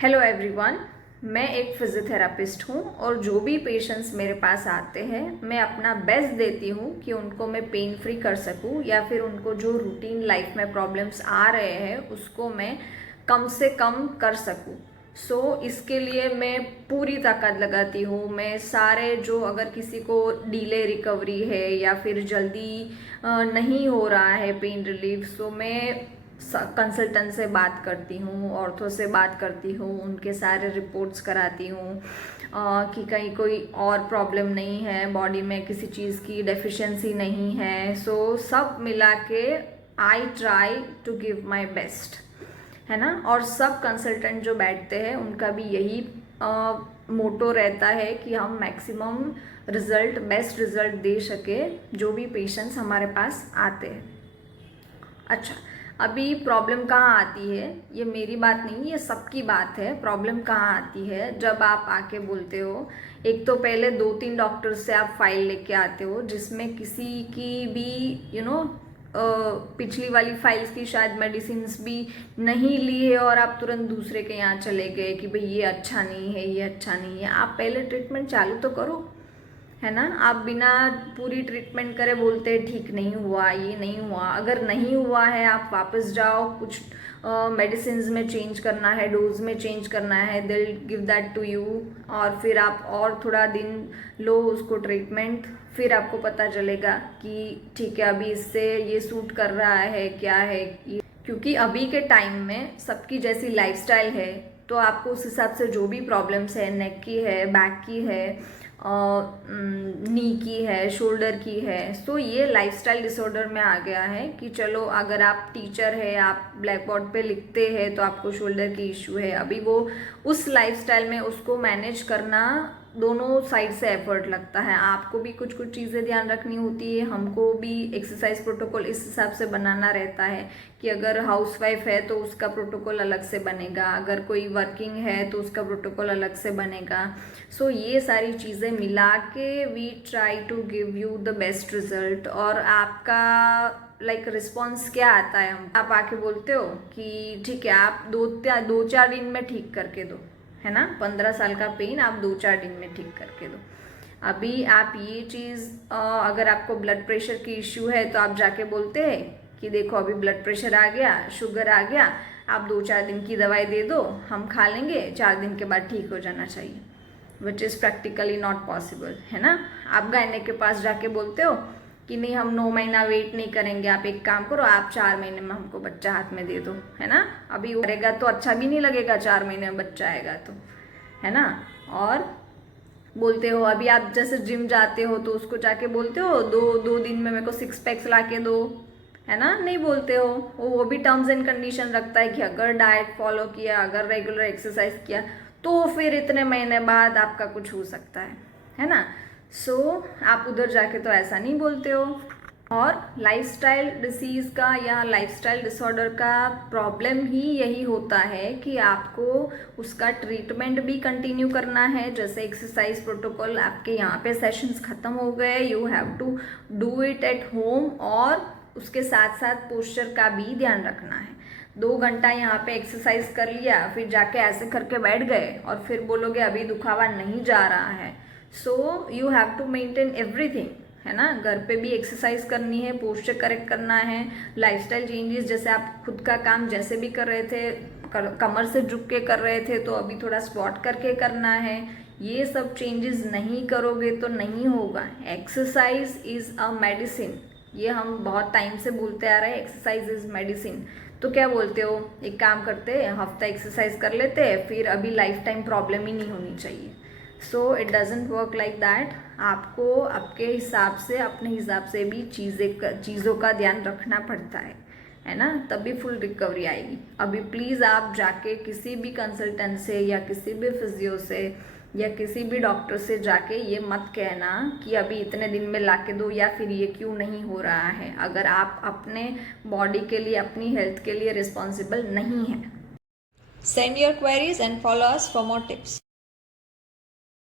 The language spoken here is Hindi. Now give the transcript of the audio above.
हेलो एवरीवन, मैं एक फिजियोथेरापिस्ट हूँ और जो भी पेशेंट्स मेरे पास आते हैं मैं अपना बेस्ट देती हूँ कि उनको मैं पेन फ्री कर सकूँ या फिर उनको जो रूटीन लाइफ में प्रॉब्लम्स आ रहे हैं उसको मैं कम से कम कर सकूँ। इसके लिए मैं पूरी ताकत लगाती हूँ। मैं सारे जो अगर किसी को डिले रिकवरी है या फिर जल्दी नहीं हो रहा है पेन रिलीफ, मैं कंसल्टेंट से बात करती हूँ, ऑर्थो से बात करती हूँ, उनके सारे रिपोर्ट्स कराती हूँ कि कहीं कोई और प्रॉब्लम नहीं है, बॉडी में किसी चीज़ की डेफिशिएंसी नहीं है। सब मिला के I try to give my best, है ना। और सब कंसल्टेंट जो बैठते हैं उनका भी यही मोटो रहता है कि हम मैक्सिमम रिजल्ट, बेस्ट रिजल्ट दे सके जो भी पेशेंट्स हमारे पास आते हैं। अच्छा, अभी प्रॉब्लम कहाँ आती है, ये मेरी बात नहीं, ये सबकी बात है। प्रॉब्लम कहाँ आती है जब आप आके बोलते हो, एक तो पहले 2-3 डॉक्टर से आप फाइल लेके आते हो जिसमें किसी की भी पिछली वाली फाइल्स की शायद मेडिसिन भी नहीं ली है और आप तुरंत दूसरे के यहाँ चले गए कि भाई ये अच्छा नहीं है, ये अच्छा नहीं है। आप पहले ट्रीटमेंट चालू तो करो, है ना। आप बिना पूरी ट्रीटमेंट करे बोलते ठीक नहीं हुआ, ये नहीं हुआ। अगर नहीं हुआ है आप वापस जाओ, कुछ मेडिसिन में चेंज करना है, डोज में चेंज करना है, they will give that to you. और फिर आप और थोड़ा दिन लो उसको ट्रीटमेंट, फिर आपको पता चलेगा कि ठीक है अभी इससे ये सूट कर रहा है क्या है ये। क्योंकि अभी के टाइम में सबकी जैसी लाइफस्टाइल है तो आपको उस हिसाब से जो भी प्रॉब्लम्स है, नेक की है, बैक की है, नी की है, शोल्डर की है, ये लाइफस्टाइल डिसऑर्डर में आ गया है कि चलो अगर आप टीचर है, आप ब्लैक बोर्ड पे लिखते हैं तो आपको शोल्डर की इश्यू है। अभी वो उस लाइफस्टाइल में उसको मैनेज करना दोनों साइड से एफर्ट लगता है। आपको भी कुछ कुछ चीज़ें ध्यान रखनी होती है, हमको भी एक्सरसाइज प्रोटोकॉल इस हिसाब से बनाना रहता है कि अगर हाउसवाइफ है तो उसका प्रोटोकॉल अलग से बनेगा, अगर कोई वर्किंग है तो उसका प्रोटोकॉल अलग से बनेगा। ये सारी चीज़ें मिला के we try to give you the best result. और आपका रिस्पॉन्स क्या आता है, आप आके बोलते हो कि ठीक है आप 2-4 दिन में ठीक करके दो, है ना। 15 साल का पेन आप 2-4 दिन में ठीक करके दो। अभी आप ये चीज़ अगर आपको ब्लड प्रेशर की इश्यू है तो आप जाके बोलते हैं कि देखो अभी ब्लड प्रेशर आ गया, शुगर आ गया, आप 2-4 दिन की दवाई दे दो, हम खा लेंगे, 4 दिन के बाद ठीक हो जाना चाहिए, which is practically not possible, है ना। आप गायने के पास जाके बोलते हो कि नहीं हम 9 महीना वेट नहीं करेंगे, आप एक काम करो आप 4 महीने में हमको बच्चा हाथ में दे दो, है ना। अभी करेगा तो अच्छा भी नहीं लगेगा, 4 महीने में बच्चा आएगा तो, है ना। और बोलते हो अभी आप जैसे जिम जाते हो तो उसको जाके बोलते हो 2 दिन में मेरे को 6 पैक्स ला के दो, है ना। नहीं बोलते हो, वो भी टर्म्स एंड कंडीशन रखता है कि अगर डाइट फॉलो किया, अगर रेगुलर एक्सरसाइज किया तो फिर इतने महीने बाद आपका कुछ हो सकता है ना। आप उधर जाके तो ऐसा नहीं बोलते हो। और लाइफस्टाइल डिसीज़ का या लाइफस्टाइल डिसऑर्डर का प्रॉब्लम ही यही होता है कि आपको उसका ट्रीटमेंट भी कंटिन्यू करना है। जैसे एक्सरसाइज प्रोटोकॉल आपके यहाँ पे सेशंस ख़त्म हो गए, you have to do it at home, और उसके साथ साथ पोस्चर का भी ध्यान रखना है। 2 घंटा यहाँ पे एक्सरसाइज कर लिया, फिर जाके ऐसे करके बैठ गए और फिर बोलोगे अभी दुखावा नहीं जा रहा है। You have to maintain everything, है ना। घर पे भी एक्सरसाइज करनी है, पोस्चर करेक्ट करना है, लाइफस्टाइल चेंजेस, जैसे आप खुद का काम जैसे भी कर रहे थे, कमर से झुक के कर रहे थे तो अभी थोड़ा स्क्वाट करके करना है। ये सब चेंजेस नहीं करोगे तो नहीं होगा। एक्सरसाइज इज़ अ मेडिसिन, ये हम बहुत टाइम से बोलते आ रहे हैं, एक्सरसाइज इज़ मेडिसिन। तो क्या बोलते हो, एक काम करते हैं हफ्ता एक्सरसाइज कर लेते हैं, फिर अभी लाइफ टाइम प्रॉब्लम ही नहीं होनी चाहिए। It doesn't work like that. आपको आपके हिसाब से, अपने हिसाब से भी चीज़ों का ध्यान रखना पड़ता है ना, तभी फुल रिकवरी आएगी। अभी प्लीज़ आप जाके किसी भी कंसल्टेंट से या किसी भी फिजियो से या किसी भी डॉक्टर से जाके ये मत कहना कि अभी इतने दिन में ला के दो या फिर ये क्यों नहीं हो रहा है, अगर आप अपने बॉडी के लिए, अपनी हेल्थ के लिए रिस्पॉन्सिबल नहीं है। Send your queries and follow us for more tips.